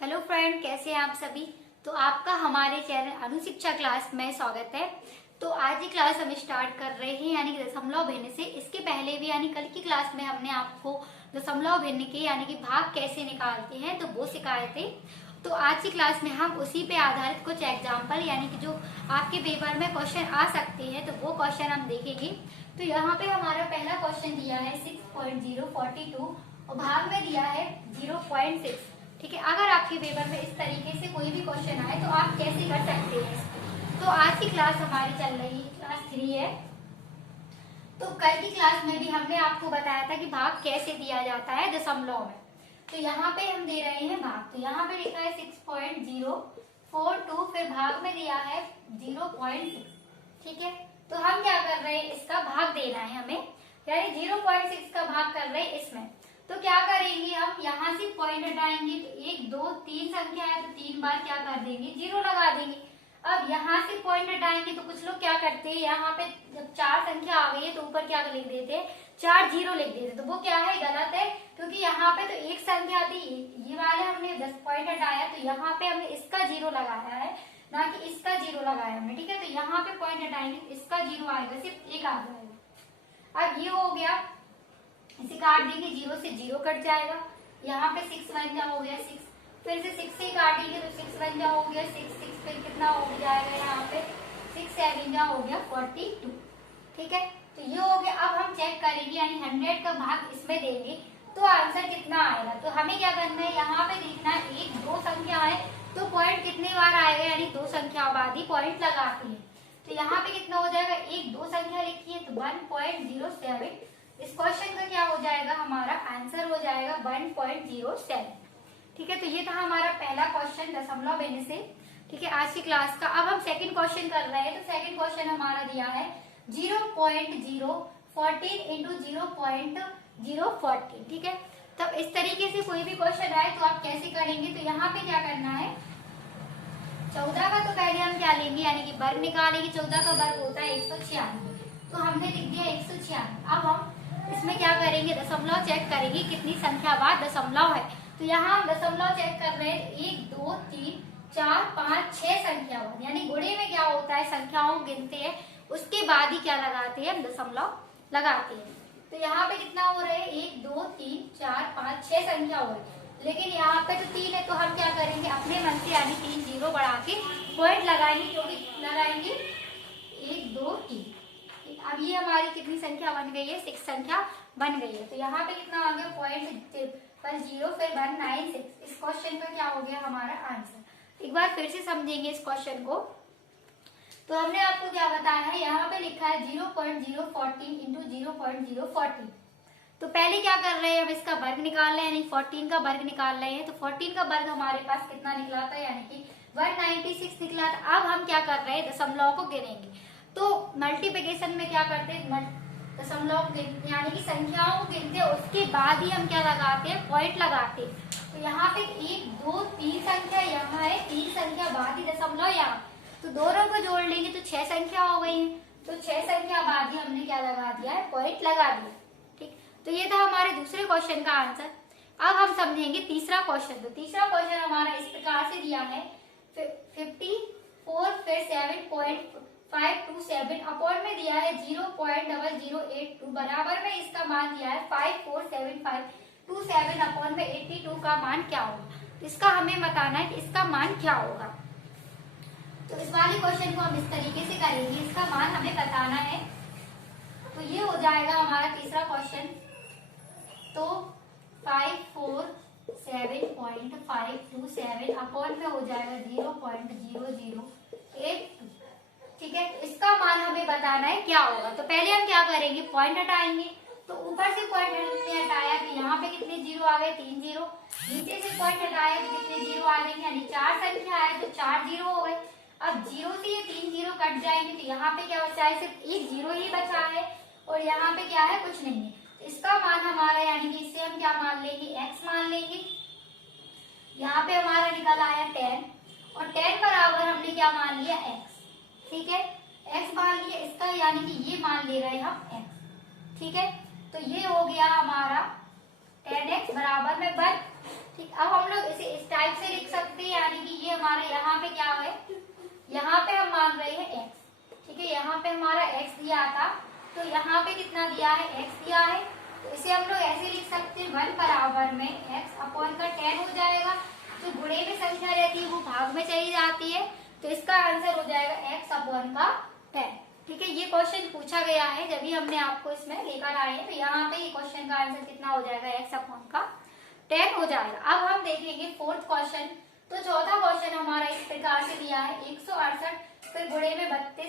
Hello friend, कैसे हैं आप सभी। तो आपका हमारे चैनल अनुशिक्षा क्लास में स्वागत है। तो आज की क्लास हम स्टार्ट कर रहे हैं यानी कि दशमलव भिन्न से। इसके पहले भी यानी कल की क्लास में हमने आपको दशमलव भिन्न के यानी कि भाग कैसे निकालते हैं तो वो सिखाए थे। तो आज की क्लास में हम उसी पे आधारित कुछ एग्जाम्पल यानी कि जो आपके पेपर में क्वेश्चन आ सकते हैं तो वो क्वेश्चन हम देखेंगे। तो यहाँ पे हमारा पहला क्वेश्चन दिया है 6.042 और भाग में दिया है 0.6। ठीक है, अगर आपके पेपर में इस तरीके से कोई भी क्वेश्चन आए तो आप कैसे कर सकते हैं। तो आज की क्लास हमारी चल रही क्लास 3 है। तो कल की क्लास में भी हमने आपको बताया था कि भाग कैसे दिया जाता है दशमलव में। तो यहाँ पे हम दे रहे हैं भाग। तो यहाँ पे लिखा है 6.042, फिर भाग में दिया है 0.6। ठीक है, तो हम क्या कर रहे हैं, इसका भाग देना है हमें, यानी 0.6 का भाग कर रहे हैं इसमें। तो क्या करेंगे, हम यहाँ से पॉइंट हटाएंगे तो 1 2 3 संख्या है तो 3 बार क्या कर देंगे, 0 लगा देंगे। अब यहाँ से पॉइंट हटाएंगे तो कुछ लोग क्या करते हैं, यहाँ पे जब 4 संख्या आ गई है तो ऊपर क्या लिख देते हैं, 4 0 लिख देते हैं। तो वो क्या है, गलत है, क्योंकि यहाँ पे तो एक संख्या थी, ये वाले हमने 10 पॉइंट हटाया तो यहाँ पे हमने इसका 0 लगाया है, ना कि इसका 0 लगाया हमने। ठीक है, तो यहाँ पे पॉइंट हटाएंगे इसका 0 आएगा, सिर्फ एक आ जाएगा। अब ये हो गया, इसे काट देंगे, 0 से 0 कट जाएगा। यहाँ पे 6 1 जा हो गया 6, फिर से 6 से काटेंगे तो 6 1 जा हो गया 6 6, फिर कितना हो जाएगा, यहाँ पे 6 7 जा हो गया 42। ठीक है, तो ये हो गया। अब हम चेक करेंगे यानी 100 का भाग इसमें देंगे तो आंसर कितना आएगा। तो हमें क्या करना है, यहाँ पे देखना है 1 2 संख्या है तो पॉइंट कितने बार आएगा, यानी 2 संख्या बाद ही पॉइंट लगाती है। तो यहाँ पे कितना हो जाएगा, 1 2 संख्या लिखी है तो 1.07। इस क्वेश्चन का क्या हो जाएगा, हमारा आंसर हो जाएगा 1.07। ठीक है, तो ये था हमारा पहला क्वेश्चन दशमलव भिन्न से। ठीक है, आज की क्लास का। अब हम सेकंड क्वेश्चन कर रहे हैं। तो सेकंड क्वेश्चन हमारा दिया है 0.014 इंटू 0.014। ठीक है, तब इस तरीके से कोई भी क्वेश्चन आए तो आप कैसे करेंगे। तो यहाँ पे क्या करना है, 14 का तो पहले हम क्या लेंगे, यानी कि वर्ग निकालेंगे। 14 का वर्ग होता है 196, तो हमने लिख दिया 196। अब हम इसमें क्या करेंगे, दशमलव चेक करेंगे कितनी संख्या बाद दशमलव है। तो यहाँ हम दशमलव चेक कर रहे हैं 1 2 3 4 5 6 संख्या बाद, यानी गुणे में क्या होता है, संख्याओं गिनते हैं उसके बाद ही क्या लगाते हैं, हम दशमलव लगाते हैं। तो यहाँ पे कितना हो रहा है, 1 2 3 4 5 6 संख्या हो रही है, लेकिन यहाँ पे तो 3 है तो हम क्या करेंगे, अपने मन से यानी 3 0 बढ़ा के पॉइंट लगाएंगे, क्योंकि लगाएंगे 1 2 3। अब ये हमारी कितनी संख्या बन गई है, 6 संख्या बन गई है। तो यहाँ पे कितना आ गया, 0.0 फिर 196। इस क्वेश्चन का क्या हो गया हमारा आंसर। एक बार फिर से समझेंगे इस क्वेश्चन को। तो हमने आपको क्या बताया है, यहाँ पे लिखा है 0.014 इंटू 0.014। तो पहले क्या कर रहे हैं, हम इसका वर्ग निकाल रहे हैं, यानी 14 का वर्ग निकाल रहे हैं। तो 14 का वर्ग हमारे पास कितना निकला था, यानी कि 196 निकला था। अब हम क्या कर रहे हैं, दशमलव को गिनेंगे। तो मल्टीप्लिकेशन में क्या करते हैं, दशमलव यानी कि संख्याओं को गिनते हैं, उसके बाद ही हम क्या लगाते हैं, पॉइंट लगाते हैं। तो यहाँ पे 1 2 3 संख्या यहाँ है, 3 संख्या बाद ही दशमलव यहाँ, तो दोनों को जोड़ लेंगे तो 6 संख्या हो गई है। तो 6 संख्या बाद ही हमने क्या लगा दिया है, पॉइंट लगा दिया। ठीक, तो ये था हमारे दूसरे क्वेश्चन का आंसर। अब हम समझेंगे तीसरा क्वेश्चन। तो तीसरा क्वेश्चन हमारा इस प्रकार से दिया है 54 फिर 7.527 अपॉन में दिया है 0.0082 बराबर में इसका मान दिया है 547527 अपॉन में 82 का मान क्या होगा। इसका हमें बताना है कि इसका मान क्या होगा। तो इस वाले क्वेश्चन को हम इस तरीके से करेंगे, इसका मान हमें बताना है। तो ये हो जाएगा हमारा तीसरा क्वेश्चन। तो 547.527 अपॉन में हो जाएगा 0.0082। ठीक है, इसका मान हमें बताना है क्या होगा। तो पहले हम क्या करेंगे, पॉइंट हटाएंगे। तो ऊपर से पॉइंट हटाया तो यहाँ पे कितने 0 आ गए, 3 0। नीचे से पॉइंट हटाया तो कितने 0 आ गए, यानी 4 संख्या है तो 4 0 हो गए। अब 0 से ये 3 0 कट जाएंगे तो यहाँ पे क्या बचा है, सिर्फ एक 0 ही बचा है, और यहाँ पे क्या है, कुछ नहीं है। तो इसका मान हमारा यानी कि इससे हम क्या मान लेंगे, x मान लेंगे। यहाँ पे हमारा निकल आया 10, और 10 बराबर हमने क्या मान लिया, x। ठीक है, x मान लिया इसका, यानी कि ये मान ले रहे हैं हम x। ठीक है, तो ये हो गया हमारा 10x बराबर में 1। ठीक, अब हम लोग इसे इस टाइप से लिख सकते हैं, यानी कि ये हमारे यहाँ पे क्या है, यहाँ पे हम मान रहे हैं x, ठीक है, यहाँ पे हमारा x दिया था, तो यहाँ पे कितना दिया है, x दिया है, तो इसे हम लोग ऐसे लिख सकते हैं 1 बराबर में x अपॉन का 10 हो जाएगा। जो गुणे में संख्या रहती है वो भाग में चली जाती है, तो इसका आंसर हो जाएगा x अपॉन का 10। ठीक है, ये क्वेश्चन पूछा गया है, जब भी हमने आपको इसमें लेकर आए हैं, तो यहाँ पे ये क्वेश्चन का आंसर कितना हो जाएगा, x अपॉन का 10 हो जाएगा। अब हम देखेंगे फोर्थ क्वेश्चन। तो चौथा क्वेश्चन हमारा इस प्रकार से दिया है 168 फिर गुणे में 32